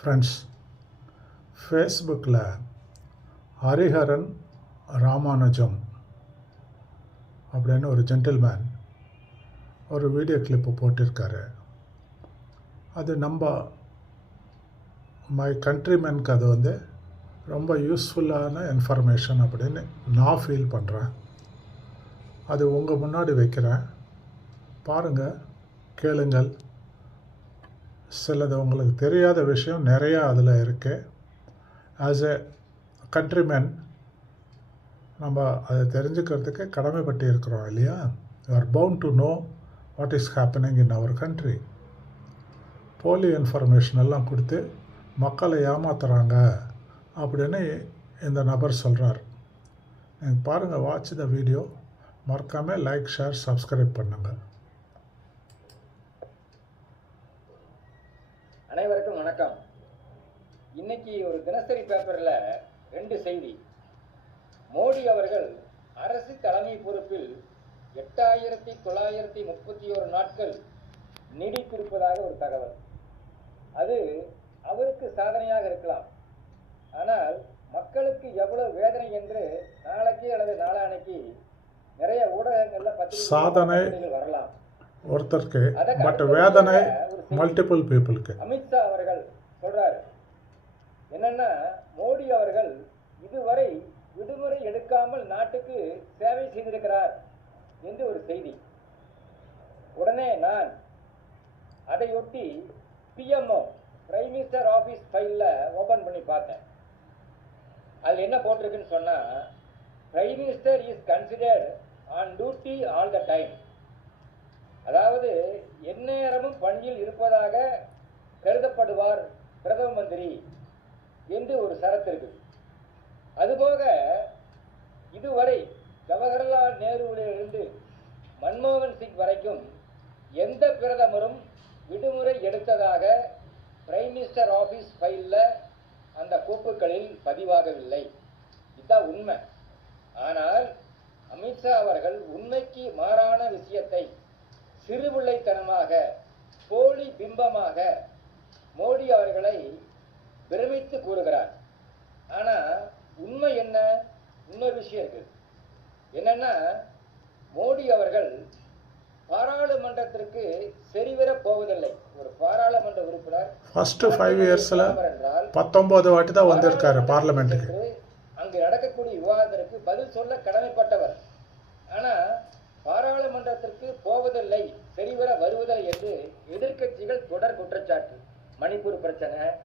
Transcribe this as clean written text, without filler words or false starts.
Friends, ஃபேஸ்புக்கில் ஹரிஹரன் ராமானுஜம் அப்படின்னு ஒரு ஜென்டில்மேன் ஒரு வீடியோ கிளிப்பு போட்டிருக்காரு. அது மை கண்ட்ரிமேனுக்கு அது ரொம்ப யூஸ்ஃபுல்லான இன்ஃபர்மேஷன் அப்படின்னு நான் ஃபீல் பண்ணுறேன். அது உங்கள் முன்னாடி வைக்கிறேன், பாருங்கள், கேளுங்கள். சிலது உங்களுக்கு தெரியாத விஷயம் நிறையா அதில் இருக்குது. ஆஸ் எ கண்ட்ரிமேன் நம்ம அதை தெரிஞ்சுக்கிறதுக்கு கடமைப்பட்டு இருக்கிறோம் இல்லையா? You are bound to know what is happening in our country. போலி இன்ஃபர்மேஷன் எல்லாம் கொடுத்து மக்களை ஏமாத்துறாங்க அப்படின்னு இந்த நபர் சொல்கிறார். நீங்கள் பாருங்கள், வாட்ச் த வீடியோ. மறக்காமல் லைக், ஷேர், சப்ஸ்கிரைப் பண்ணுங்கள். அனைவருக்கும் வணக்கம். இன்னைக்கு ஒரு தினசரி பேப்பரில் 2 செய்தி. மோடி அவர்கள் அரசு தலைமை பொறுப்பில் 8931 நாட்கள் நீடித்திருப்பதாக ஒரு தகவல். அது அவருக்கு சாதனையாக இருக்கலாம், ஆனால் மக்களுக்கு எவ்வளவு வேதனை என்று நாளைக்கு அல்லது நாளானைக்கு நிறைய ஊடகங்கள்ல சாதனை வரலாம் ஒருத்தருக்கு, பட் வேதனை மல்டிபிள் பீப்புளுக்கு. அமித்ஷா அவர்கள் சொல்றாரு என்னன்னா, மோடி அவர்கள் இதுவரை விடுமுறை எடுக்காமல் நாட்டுக்கு சேவை செய்திருக்கிறார் என்று ஒரு செய்தி. உடனே நான் அதையொட்டி பிஎம்ஓ பிரைம் மினிஸ்டர் ஆபீஸ் ஃபைல்ல ஓபன் பண்ணி பார்த்தேன். அதில் என்ன போட்டிருக்குன்னு சொன்னா, prime minister is considered on duty all the time. அதாவது எந்நேரமும் பணியில் இருப்பதாக கருதப்படுவார் பிரதம மந்திரி என்று ஒரு சரத்து இருக்கு. அதுபோக இதுவரை ஜவஹர்லால் நேருவிலிருந்து மன்மோகன் சிங் வரைக்கும் எந்த பிரதமரும் விடுமுறை எடுத்ததாக பிரைம் மினிஸ்டர் ஆபீஸ் ஃபைல்ல அந்த கோப்புகளில் பதிவாகவில்லை. இதுதான் உண்மை. ஆனால் அமித்ஷா அவர்கள் உண்மைக்கு மாறான விஷயத்தை சிறுபிள்ளைத்தனமாக, போலி பிம்பமாக மோடி அவர்களை பிரமித்து கூறுகிறார். ஆனா உண்மை என்ன? இன்னொரு விஷயம் இருக்கு. என்னன்னா, மோடி அவர்கள் பாராளுமன்றத்திற்கு சரிவர போவதில்லை. ஒரு பாராளுமன்ற உறுப்பினர் ஃபர்ஸ்ட் 5 இயர்ஸ்ல 19 வாட்டி தான் வந்திருக்காரு பார்லிமெண்ட்டுக்கு. அங்கு நடக்கக்கூடிய விவாதத்திற்கு பதில் சொல்ல கடமைப்பட்டவர். ஆனா பாராளுமன்றத்திற்கு போவதில்லை, சரிவர வருவதில்லை என்று எதிர்க்கட்சிகள் தொடர் குற்றச்சாட்டு. மணிப்பூர் பிரச்சனை,